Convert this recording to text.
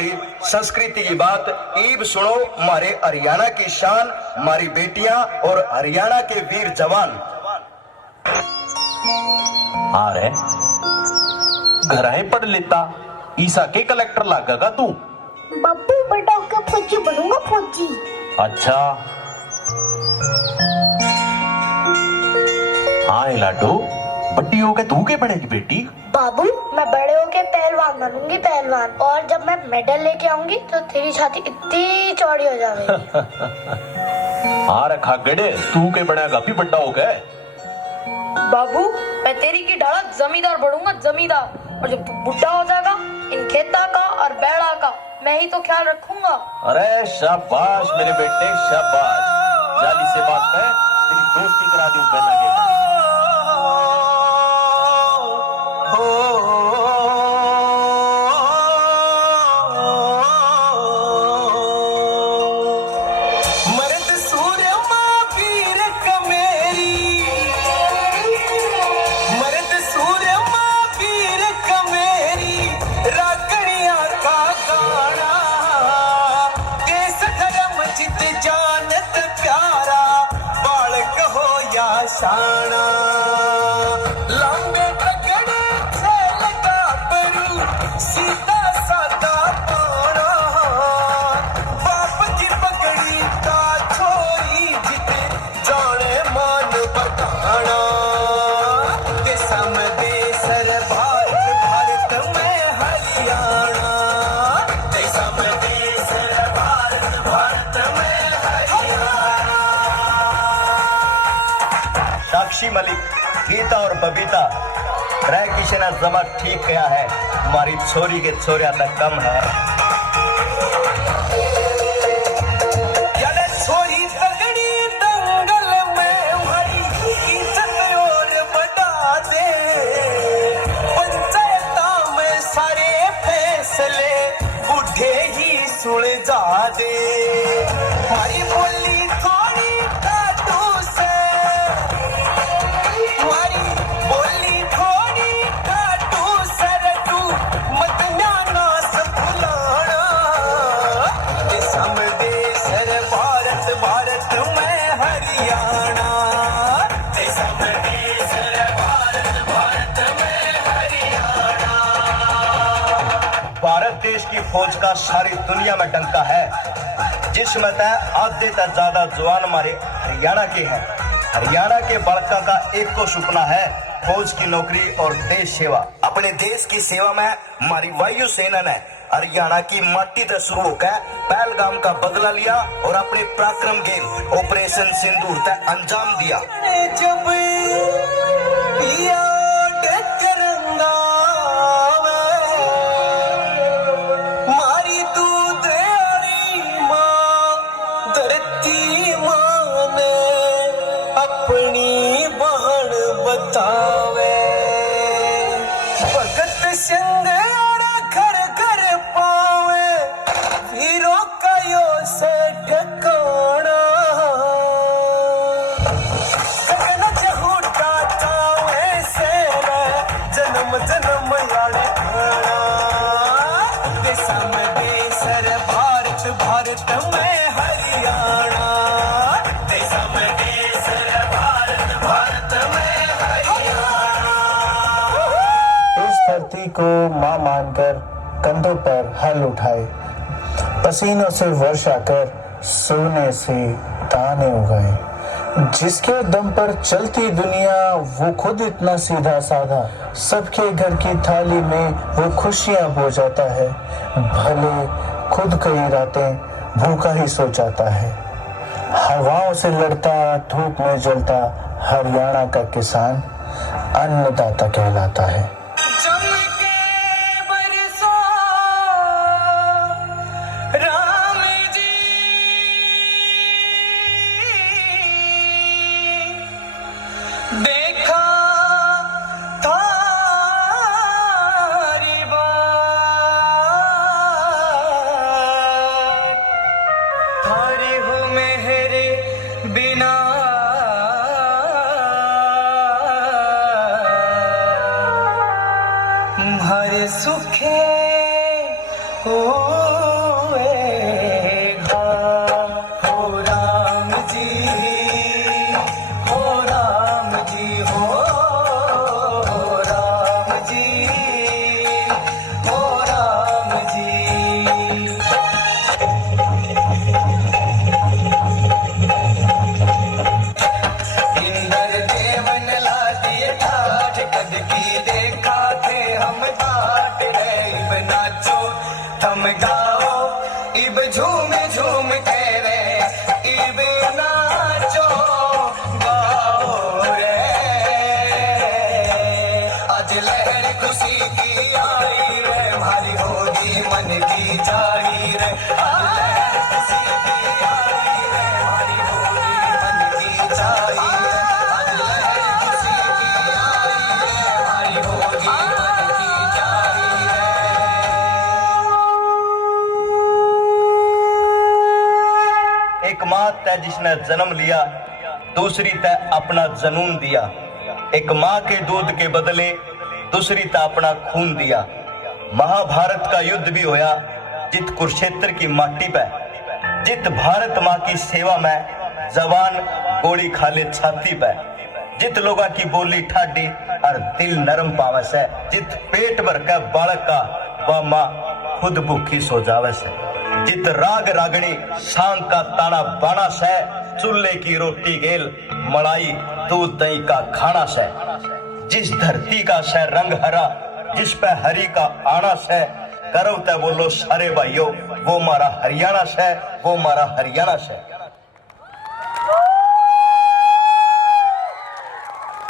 मारी संस्कृति की बात। ईब सुनो मारे हरियाणा की शान, मारी बेटियां और हरियाणा के वीर जवान। आ रहे घर आए पढ़ लेता, ईसा के कलेक्टर लागेगा तू। बापू बड़ा होकर फौजी बनूंगा, फौजी। अच्छा हाँ लाडो, बड़ी होके तू के बनेगी बेटी? बाबू मैं बड़े होके पहलवान बनूंगी, पहलवान। और जब मैं मेडल लेके आऊंगी तो तेरी छाती इतनी चौड़ी हो जाएगी। हाँ रखा गड़े, तू के बनेगा भी बड़ा होके? बाबू मैं तेरी की ढाला जमींदार बनूंगा, जमींदार। और जब तू बुढ़ा हो जाएगा, इन खेता का और बैड़ा का मैं ही तो ख्याल रखूंगा। अरे शाबाश मेरे बेटे शाबाश, जाली से बात है, तेरी दोस्ती करा दूं पहला के। शाना लंबे तगड़े छेल का परू, सीधा साधा पाना, बाप की पगड़ी का छोरी, जिते जाने मान बताना। के समदे सर भारत, भारत में हरियाणा, के समदे सर भारत, भारत में हरियाणा। साक्षी मलिक, गीता और बबीता रह किसी ने जमा ठीक किया है, हमारी छोरी के छोरिया तक कम है। यारे छोरी तगड़ी दंगल में हमारी इज्जत और बढ़ा दे, पंचायत में सारे फैसले बूढ़े ही सुन जा दे। हमारी बोली थोड़ी काटू से, भारत देश की फौज का सारी दुनिया में डंका है, जिसमें तय आधे तक ज्यादा जवान हमारे हरियाणा के हैं। हरियाणा के बड़का का एक को सपना है फौज की नौकरी और देश सेवा। अपने देश की सेवा में हमारी वायु सेना ने हरियाणा की माटी से शुरू होकर पहलगाम का बदला लिया और अपने पराक्रम गेम ऑपरेशन सिंदूर तक अंजाम दिया। जब मारी दूध माँ धरती माँ ने अपनी बहन बतावे, भगत सिंह घर घर पावे, वीरों का यो से ठिकाना। गगन जहूटा चावे से जन्म जन्म याले खाना। के समदे सर भारत, भारत में हरियाणा, के समदे सर भारत, भारत में हरियाणा। इस धरती को मां मानकर कंधों पर हल उठाए, पसीनों से वर्षा कर सोने से दाने उगाए, जिसके दम पर चलती दुनिया वो खुद इतना सीधा साधा, सबके घर की थाली में वो खुशियां बो जाता है, भले खुद कई रातें भूखा ही सो जाता है। हवाओं से लड़ता, धूप में जलता हरियाणा का किसान अन्नदाता कहलाता है। देखा थारी बात, थारी हो मेरे बिना हर सुखे होएगा। हो राम जी, हो राम जी, हो राम जी, हो राम जी। इंद्र देव ने ला दिए ठाठ, कद की देखा थे हम ठाठ रे। इब नाचो थम गाओ, इब झूम झूम के रे, इब नाचो गाओ रे। आज लहर खुशी की आई रे, हमारी होगी मन की जारी रे। आज लहर खुशी की आई रे, हमारी होगी मन की जारी रे। आज लहर खुशी की आई रे, हमारी होगी मन की जारी रे। एक माँ तय जिसने जन्म लिया, दूसरी तय अपना जनून दिया। एक माँ के दूध के बदले दूसरी तय अपना खून दिया। महाभारत का युद्ध भी होया जित कुरुक्षेत्र की माटी पे, जित भारत माँ की सेवा में जवान गोली खा ले छाती पे, जित लोगों की बोली ठाडी और दिल नरम पावे से, जित पेट भर के बालक का वह माँ खुद भूखी सो जावे से, जित राग रागणी शांग का ताना बाना से, चूल्हे की रोटी गेल मलाई दूध दही का खाना से, जिस धरती का से रंग हरा, जिस पे हरी का आना से, करो ते बोलो सारे भाइयों वो मारा हरियाणा से, वो मारा हरियाणा से।